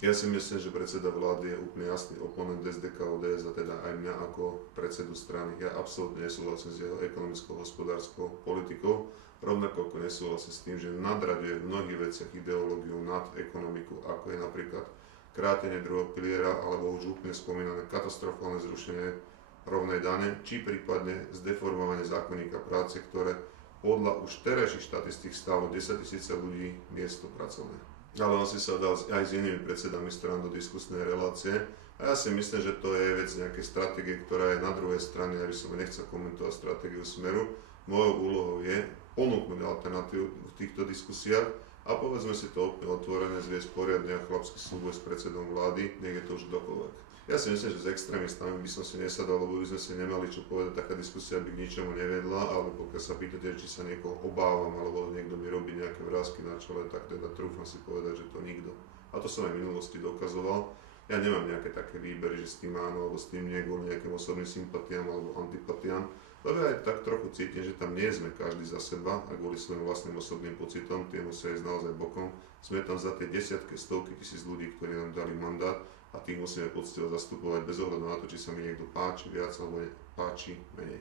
Ja si myslím, že predseda vlády je úplne jasný oponent SDK ODS a teda aj mňa ako predsedu strany. Ja absolútne nesúhlasím s jeho ekonomicko-hospodárskou politikou, rovnako ako nesúhlasím s tým, že nadraďuje v mnohých veciach ideológiu nad ekonomiku, ako je napríklad krátenie druhého piliera alebo už úplne spomínané katastrofálne zrušenie rovnej dane, či prípadne zdeformovanie zákonníka práce, ktoré podľa už terajších štatistík stálo 10 000 ľudí miesto pracovné. Ale on si sa dal aj s inými predsedami strán do diskusnej relácie a ja si myslím, že to je vec nejakej stratégie, ktorá je na druhej strane, aby som nechcel komentovať stratégiu Smeru. Mojou úlohou je ponúknuť alternatívu v týchto diskusiách a povedzme si to úplne otvorené, zviesť poriadne a chlapský súboj s predsedom vlády, nech je to už kdokoľvek. Ja si myslím, že s extrémistami by som si nesadal, lebo by sme si nemali čo povedať, taká diskusia by k ničomu neviedla, ale pokiaľ sa pýtate, či sa niekoho obávam, alebo niekto mi robí nejaké vrásky na čele, tak teda trúfam si povedať, že to nikto. A to som aj v minulosti dokazoval. Ja nemám nejaké také výbery, že s tým áno, alebo s tým nie, kvôli nejakým osobným sympatiám alebo antipatiám. Lebo aj tak trochu cítim, že tam nie sme každý za seba a kvôli svojim vlastným osobným pocitom, tie musia ísť naozaj bokom. Sme tam za tie desiatky, stovky tisíc ľudí, ktorí nám dali mandát a tých musíme poctivo zastupovať bez ohľadu na to, či sa mi niekto páči viac alebo páči menej.